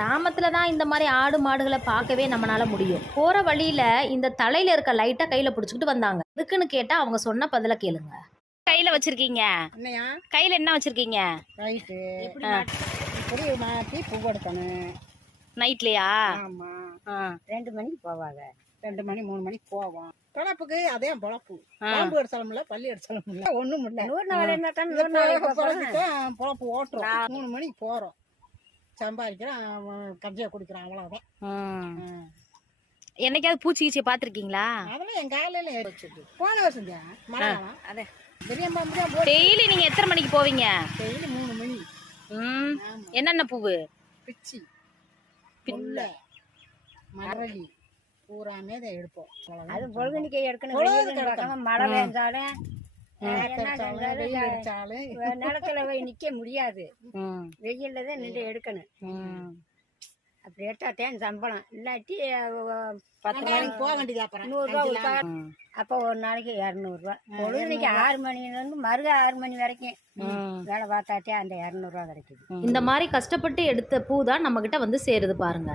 கிராமத்துல தான் இந்த மாதிரி ஆடு மாடுகளை பார்க்கவே நம்மளால முடியும். போற வழியில இந்த தலையில இருக்க லைட்டா கையில பிடிச்சிக்கிட்டு வந்தாங்க. எதுக்குன்னு கேட்டா அவங்க சொன்ன பதில கேளுங்க. கையில வச்சிருக்கீங்க? என்னையா கையில என்ன வச்சிருக்கீங்க? ரைட்டு இப்படி மாற்றி பூ எடுக்கணும். நைட்லயா? ஆமா 2 மணிக்கு போவாங்க. 2 மணி 3 மணிக்கு போவோம். பொழப்புக்கு அதே பொழப்பு. பாம்பு அடிச்சாலும்ல பள்ளி அடிச்சாலும்ல ஒண்ணும் இல்ல. பொழப்பு ஓட்டுறோம். 3 மணிக்கு போறோம், சம்பாதிக்கிறோம், கஞ்சியை குடிக்கிறோம், அவ்வளவுதான். என்னைக்காவது பூச்சி பாத்திருக்கீங்களா? அதெல்லாம் என் காலையில ஏறிச்சுட்டு போன வருஷம் மழை அதே டெய்லி நீங்க எத்தனை மணிக்கு போவீங்க? டெய்லி 3 மணி. என்னென்ன பூவு? பிச்சி, பிள்ளை, மரளி பூராமே அதை எடுப்போம். அது பொழுதுனிக்கை எடுக்கணும். மழை பெஞ்சாலும் நிலத்துல போய் நிக்க முடியாது. வெயில்ல தான் நின்று எடுக்கணும். அப்படி எடுத்தாத்தேன் சம்பளம். இல்லாட்டி 10 மணிக்கு போக வேண்டியது. அப்புறம் 100 ரூபா. அப்போ ஒரு நாளைக்கு 200 ரூபா. பொழுதுனிக்கு 6 மணிலேருந்து மருக 6 மணி வரைக்கும் வேலை பார்த்தாத்தே அந்த 200 ரூபா கிடைக்குது. இந்த மாதிரி கஷ்டப்பட்டு எடுத்த பூ தான் நம்ம கிட்ட வந்து சேருது பாருங்க.